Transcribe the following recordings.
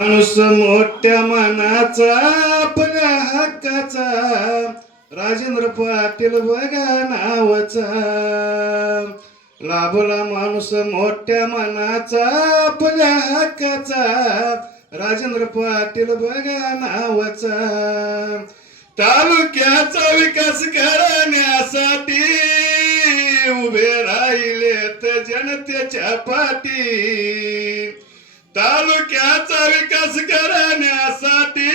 माणूस मोठ्या मनाचा आपल्या हक्काचा राजेंद्र पाटील बघा नावाचा लाभला माणूस मोठ्या मनाचा आपल्या हक्काचा राजेंद्र पाटील बघा नावाचा तालुक्याचा विकास करण्यासाठी उभे राहिलेत जनतेच्या पाठी तालुक्याचा विकास करण्यासाठी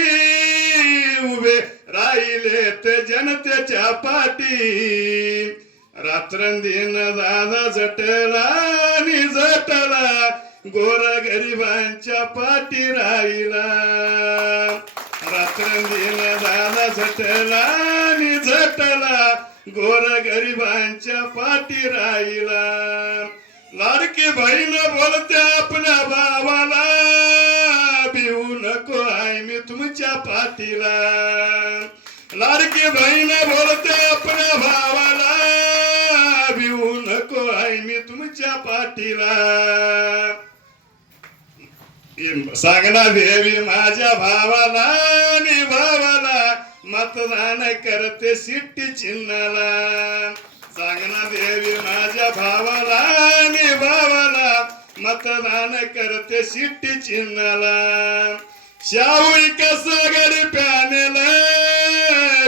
उभे राहिले ते जनतेच्या पाठी रात्रंदिन दादा झटला आणि झटला गोरगरिबांच्या पाठी राहिला रात्रंदिन दादा झटला आणि झटला गोरगरिबांच्या पाठी राहिला लाडकी बहीण बोलते आपल्या भावाला भिवू नको आहे मी तुमच्या पाठीला लाडकी बहीण बोलते आपल्या भावाला भिवू नको आहे मी तुमच्या पाठीला सांगना देवी माझ्या भावाला आणि भावाला मतदान करते शिट्टी चिन्हाला सांगना देवी माझ्या भावाला आणि भावाला मतदान करते शिट्टी चिन्हाला शाहू विकास आघाडी पॅनेल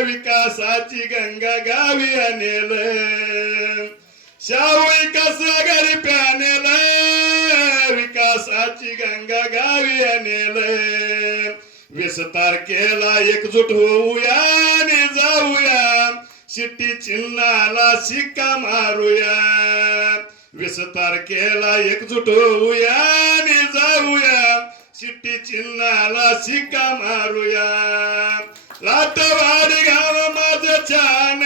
विकासाची गंगा गावी आणेल शाहू विकास आघाडी पॅनेल विकासाची गंगा गावी आणेल 20 तारखेला एकजूट होऊया आणि जाऊया शिट्टी चिन्हाला शिक्का मारूया 20 तारखेला एकजूट होऊया आणि जाऊया शिट्टी चिन्हाला शिक्का मारूया लाटवाडी गाव माझं छान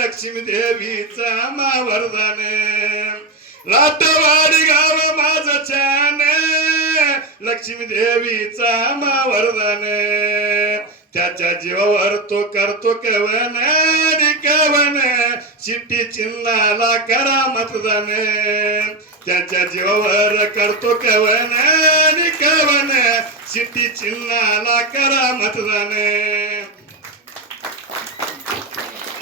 लक्ष्मी देवीचा मावरदान लाटवाडी गाव माझं छान लक्ष्मी देवीचा मावरदान त्याच्या जीवावर तो करतो कवन आणि कवन शिट्टी चिन्हाला करा मतदान त्याच्या जीवावर करतो कवन आणि कवन शिट्टी चिन्हाला करा मतदान